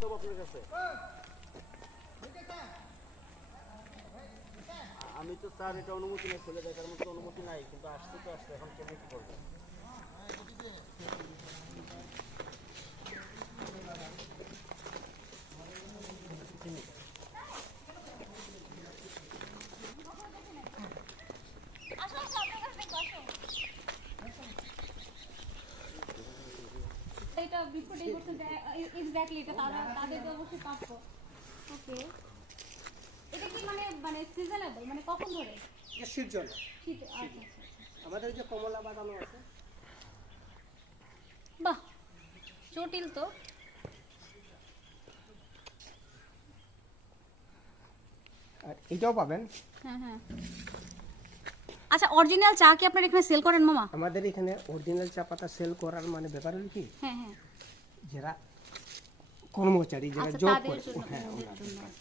সব আপনার কাছে? আমি তো স্যার এটা অনুমতি নেই, খুলে দেখার মতো অনুমতি নাই, কিন্তু আসতে তো আসছে, এখন কেমন কি করবো? এটা বিফোর ডেভোশন এক্স্যাক্টলি এটা তাদের তো অবশ্যই প্রাপ্য। ওকে, এটা কি মানে সিজনেবল, মানে কখন ধরে? এটা শীতজল। শীতে? আচ্ছা। আমাদের যে কমলা বাগানও আছে। বাহ, জটিল তো। আর এটাও পাবেন। হ্যাঁ। আচ্ছা, অরিজিনাল চা কি আপনারা এখানে সেল করেন মামা? আমাদের এখানে অরিজিনাল চা পাতা সেল করার মানে ব্যাপার হলো কি, হ্যাঁ। যারা কর্মচারী, যারা আচ্ছা, জব তাদের করে, জন্য, হ্যাঁ ওদের ওনাদের জন্য। কাছে।